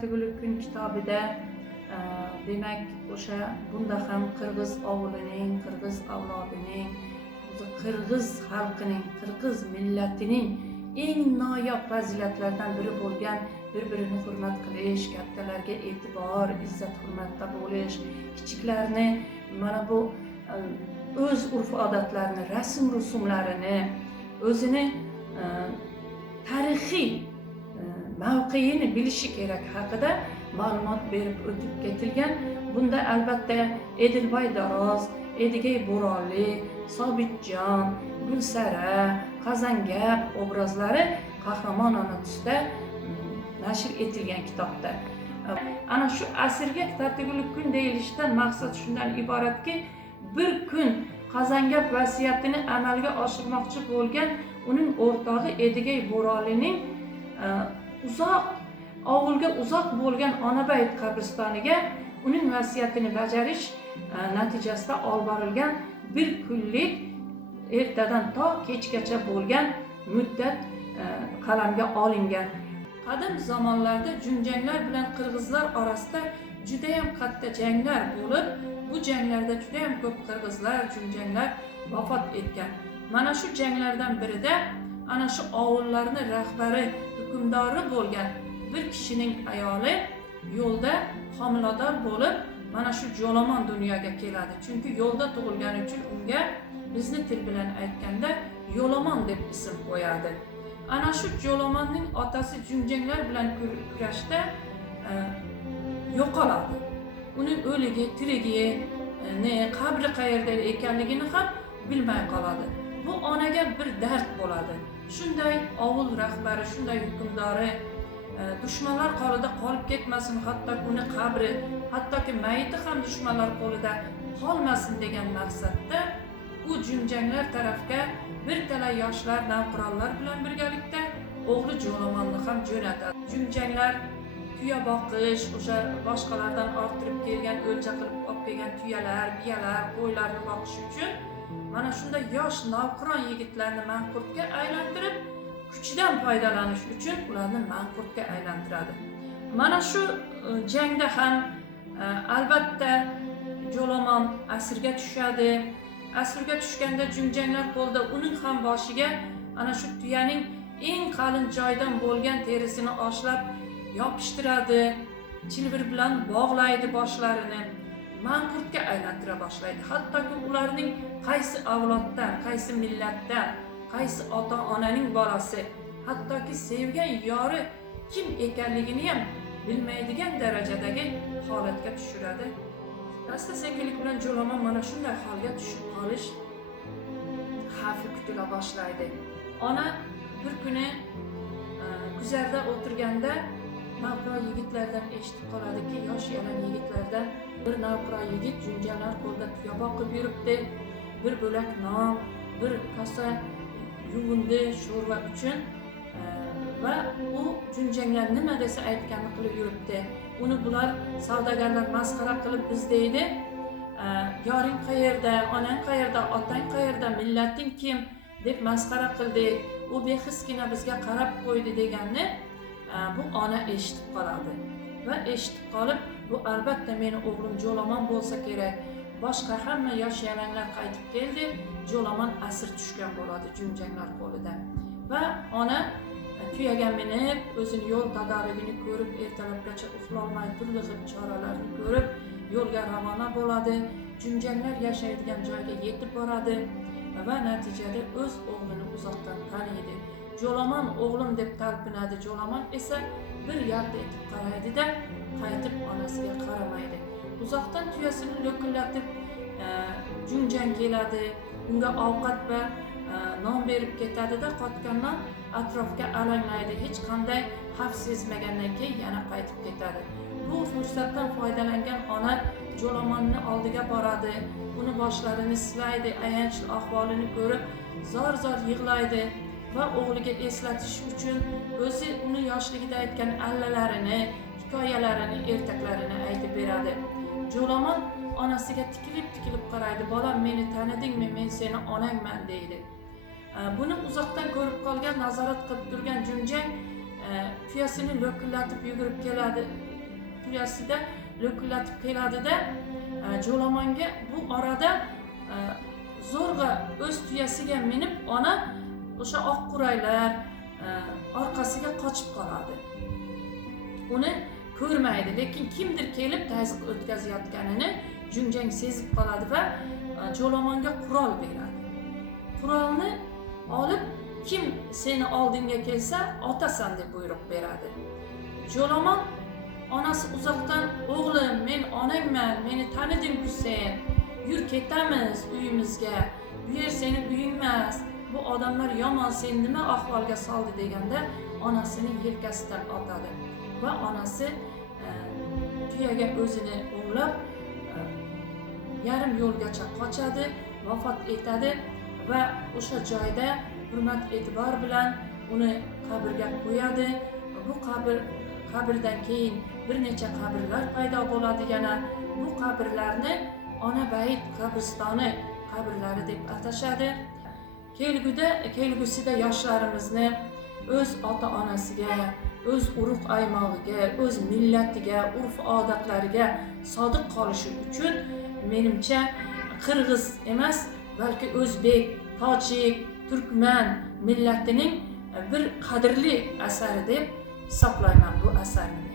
Kattagul kun kitobida demak o'sha bunda ham Qirg'iz ovulining, Qirg'iz avlodining, Qirg'iz xalqining, Qirg'iz millatining eng noyob fazilatlaridan biri bo'lgan bir-birini hurmat qilish, kattalarga e'tibor, izzat hurmatda bo'lish, kichiklarni mana bu o'z urf-odatlarini, rasm-rusumlarini, o'zini tarixiy mavqeini bilishi kerak haqida ma'lumot berib o'tib ketilgan. Bunda albatta Edilboy Daroz, Edigay Bo'ronli, Sobitjon, Gulsara, Qazangap obrazlari qahramon ona tusida nashr etilgan kitobda. Ana shu asrga Kattagul kun deyilishidan maqsad shundan iboratki, bir kun Qazangap vasiyatini amalga oshirmoqchi bo'lgan uning o'rtog'i Edigay Bo'ronlining ovulga uzoq bo'lgan Onabayt qabristoniga uning vasiyatini bajarish natijasida olib borilgan bir kunlik ertadan to kechgacha bo'lgan muddat qalamga olingan. Qadim zamonlarda junjanglar bilan qirg'izlar orasida juda ham katta janglar bo'lib, bu janglarda juda ham ko'p qirg'izlar, junjanglar vafot etgan. Mana shu janglardan birida ana shu ovullarning rahbari, hukmdori bo'lgan bir kishining ayoli yo'lda homilador bo'lib, mana shu Jo'lomon dunyoga keladi. Chunki yo'lda tug'ilgani uchun unga bizni til bilan aytganda Yo'lomon deb ism qo'yadi. Ana shu Jo'lomonning otasi junjanglar bilan kurashda yo'qoladi. Uning o'ligi, tirigi, qabri qayerda ekanligini ham bilmay qoladi. Bu onaga bir dard bo'ladi. Shunday ovul rahbari, shunday hukmdori dushmanlar qo'lida qolib ketmasin, hattoki uni qabri, hattoki mayiti ham dushmanlar qo'lida qolmasin degan maqsadda u junjanglar tarafga bir talay yoshlar navqironlar bilan birgalikda o'g'li Jo'lomonni ham jo'natadi. Junjanglar tuya boqish, o'sha boshqalardan orttirib kelgan, o'lja qilib olib kelgan tuyalar, biyalar, qo'ylarni boqish uchun mana shunday yosh navqiron yigitlarni manqurtga aylantirib, kuchidan foydalanish uchun ularni manqurtga aylantiradi. Mana shu jangda ham albatta Jo'lomon asirga tushadi. Asirga tushganda junjanglar qo'lda uning ham boshiga ana shu tuyaning eng qalin joyidan bo'lgan terisini oshlab yopishtiradi, chilvir bilan bog'laydi boshlarini, manqurtga aylantira boshlaydi. Hattoki ularning qaysi avloddan, qaysi millatdan, qaysi ota-onaning bolasi, hattoki sevgan yori kim ekanligini ham bilmaydigan darajadagi holatga tushiradi. Asta-sekinlik bilan Jo'lomon mana shunday holga tushib qolish xavfi kutila boshlaydi. Ona bir kuni guzarda o'tirganda navqiron yigitlardan eshitib qoladiki, yosh yalang yigitlardan bir navqiron yigit junjanglar qo'lida tuya boqib yuribdi, bir bo'lak non, bir kosa yuvindi sho'rva uchun va u junjanglar nima desa aytganini qilib yuribdi. Uni bular savdogarlar masxara qilib biz deydi, yoring qayerda, onang qayerda, otang qayerda, millating kim deb masxara qildi. U behissgina bizga qarab qo'ydi deganni bu ona eshitib qoladi. Va eshitib qolib, bu albatta meni o'g'lim Jo'lomon bo'lsa kerak. Boshqa hamma yosh yalanglar qaytib keldi. Jo'lomon asir tushgan bo'ladi junjanglar qo'lida. Va ona tuyaga minib, o'zini yo'l tadorigini ko'rib, ertalabgacha uxlolmay turli xil choralarni ko'rib, yo'lga ravona bo'ladi. Junjanglar yashaydigan joyga yetib boradi va natijada o'z o'g'lini uzoqdan taniydi. Jo'lomon o'g'lim deb talpinadi. Jo'lomon esa bir yalt etib qaraydi-da, qaytib onasiga qaramaydi. Uzoqdan tuyasini lo'killatib junjang keladi, unga ovqat va non berib ketadi-da, qotgandan atrofga alanglaydi. Hech qanday xavf sezmagandan keyin yana qaytib ketadi. Bu fursatdan foydalangan ona Jo'lomonni oldiga boradi, uni boshlarini silaydi, ayanchli ahvolini ko'rib zor-zor yig'laydi va o'g'liga eslatish uchun o'zi uni yoshligida aytgan allalarini, hikoyalarini, ertaklarini aytib beradi. Jo'lomon onasiga tikilib qaraydi. Bolam, meni tanidingmi? Men seni onangman deydi. Buni uzoqdan ko'rib qolgan, nazorat qilib turgan junjang tuyasini lo'killatib yugurib keladi. tuyasida lo'killatib keladi-da, Jo'lomonga bu orada zo'rg'a o'z tuyasiga minib ona o'sha oq quraylar orqasiga qochib qoladi. Uni ko'rmaydi, lekin kimdir kelib tazyiq o'tkazayotganini Junjang sezib qoladi va Jo'lomonga qurol beradi. Qurolni olib, kim seni oldinga kelsa otasan deb buyruq beradi. Jo'lomon onasi uzoqdan o'g'lim, men onangman, meni taniding-ku sen. Yur ketamiz uyimizga. Bu yer sening uying emas. Bu odamlar yomon, sen nima ahvolga soldi deganda onasini yelkasidan otadi va onasi tuyaga o'zini o'nglab yarim yo'lgacha qochadi, vafot etadi va o'sha joyda hurmat e'tibor bilan uni qabrga qo'yadi. Bu qabrdan keyin bir necha qabrlar paydo bo'ladi yana. Bu qabrlarni Ona Bayit qabristoni qabrlari deb atashadi. Kelgusida yoshlarimizni o'z ota-onasiga, o'z urug' aymog'iga, o'z millatiga, urf-odatlariga sodiq qolishi uchun menimcha qirg'iz emas, balki o'zbek, tojik, turkman millatining bir qadrli asari deb hisoblayman bu asarni.